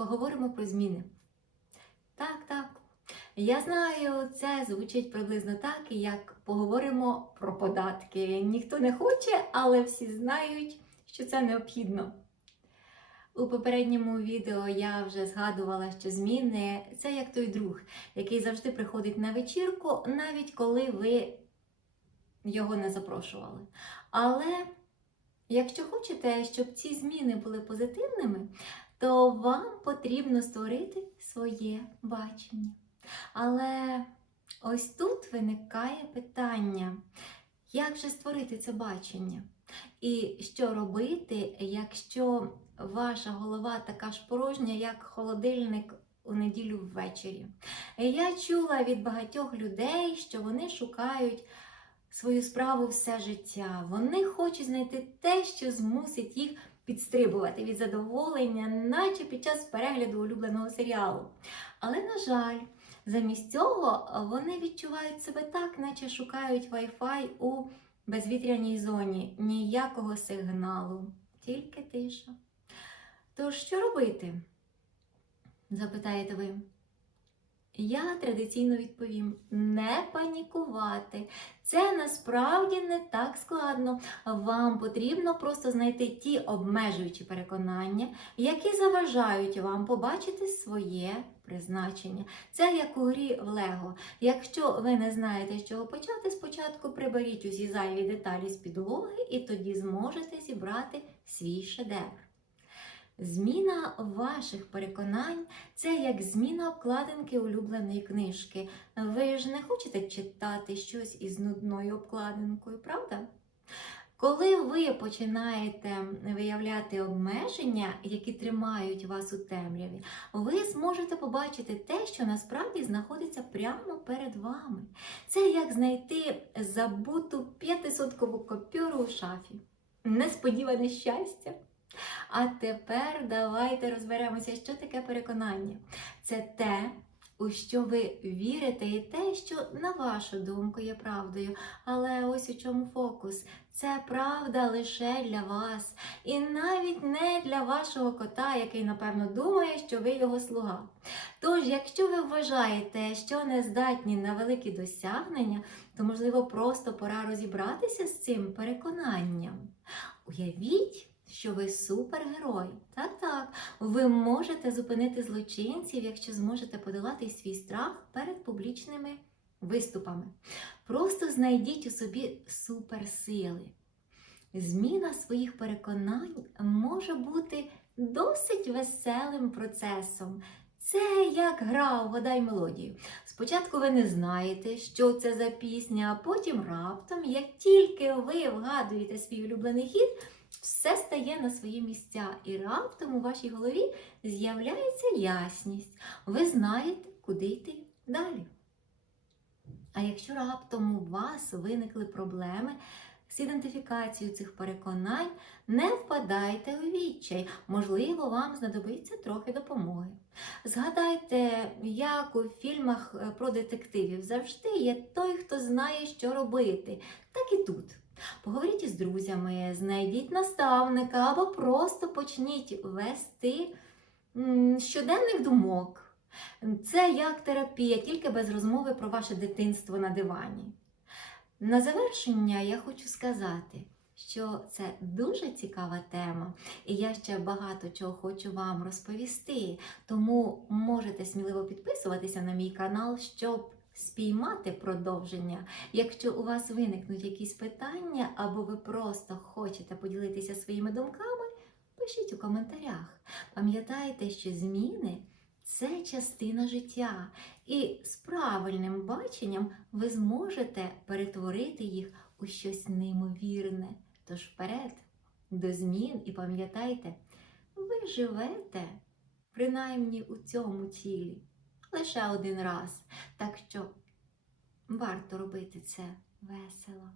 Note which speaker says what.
Speaker 1: поговоримо про зміни. Так, так. Я знаю, це звучить приблизно так, як поговоримо про податки. Ніхто не хоче, але всі знають, що це необхідно. У попередньому відео я вже згадувала, що зміни це як той друг, який завжди приходить на вечірку, навіть коли ви його не запрошували. Але якщо хочете, щоб ці зміни були позитивними, то вам потрібно створити своє бачення. Але ось тут виникає питання, як же створити це бачення? І що робити, якщо ваша голова така ж порожня, як холодильник у неділю ввечері? Я чула від багатьох людей, що вони шукають свою справу все життя. Вони хочуть знайти те, що змусить їх підстрибувати від задоволення, наче під час перегляду улюбленого серіалу. Але, на жаль, замість цього вони відчувають себе так, наче шукають Wi-Fi у безвітряній зоні. Ніякого сигналу, тільки тиша. Тож, що робити? Запитаєте ви. Я традиційно відповім: не панікувати. Це насправді не так складно. Вам потрібно просто знайти ті обмежуючі переконання, які заважають вам побачити своє призначення. Це як у грі в Лего. Якщо ви не знаєте, з чого почати, спочатку приберіть усі зайві деталі з підлоги, і тоді зможете зібрати свій шедевр. Зміна ваших переконань це як зміна обкладинки улюбленої книжки. Ви ж не хочете читати щось із нудною обкладинкою, правда? Коли ви починаєте виявляти обмеження, які тримають вас у темряві, ви зможете побачити те, що насправді знаходиться прямо перед вами. Це як знайти забуту п'ятисоткову копюру у шафі. Несподіване щастя. А тепер давайте розберемося, що таке переконання. Це те, у що ви вірите, і те, що, на вашу думку, є правдою. Але ось у чому фокус. Це правда лише для вас. І навіть не для вашого кота, який, напевно, думає, що ви його слуга. Тож, якщо ви вважаєте, що не здатні на великі досягнення, то, можливо, просто пора розібратися з цим переконанням. Уявіть що ви супергерой. Так, так, ви можете зупинити злочинців, якщо зможете подолати свій страх перед публічними виступами. Просто знайдіть у собі суперсили. Зміна своїх переконань може бути досить веселим процесом. Це як гра «Вгадай мелодію. Спочатку ви не знаєте, що це за пісня, а потім раптом, як тільки ви вгадуєте свій улюблений хіт, все стає на свої місця, і раптом у вашій голові з'являється ясність. Ви знаєте, куди йти далі. А якщо раптом у вас виникли проблеми з ідентифікацією цих переконань, не впадайте у відчай, можливо, вам знадобиться трохи допомоги. Згадайте, як у фільмах е, про детективів завжди є той, хто знає, що робити, так і тут. Поговоріть із друзями, знайдіть наставника або просто почніть вести щоденник думок. Це як терапія, тільки без розмови про ваше дитинство на дивані. На завершення я хочу сказати, що це дуже цікава тема, і я ще багато чого хочу вам розповісти. Тому можете сміливо підписуватися на мій канал, щоб спіймати продовження. Якщо у вас виникнуть якісь питання, або ви просто хочете поділитися своїми думками, пишіть у коментарях. Пам'ятайте, що зміни це частина життя, і з правильним баченням ви зможете перетворити їх у щось неймовірне. Тож вперед, до змін і пам'ятайте, ви живете принаймні у цьому тілі лише один раз. Так що варто робити це весело.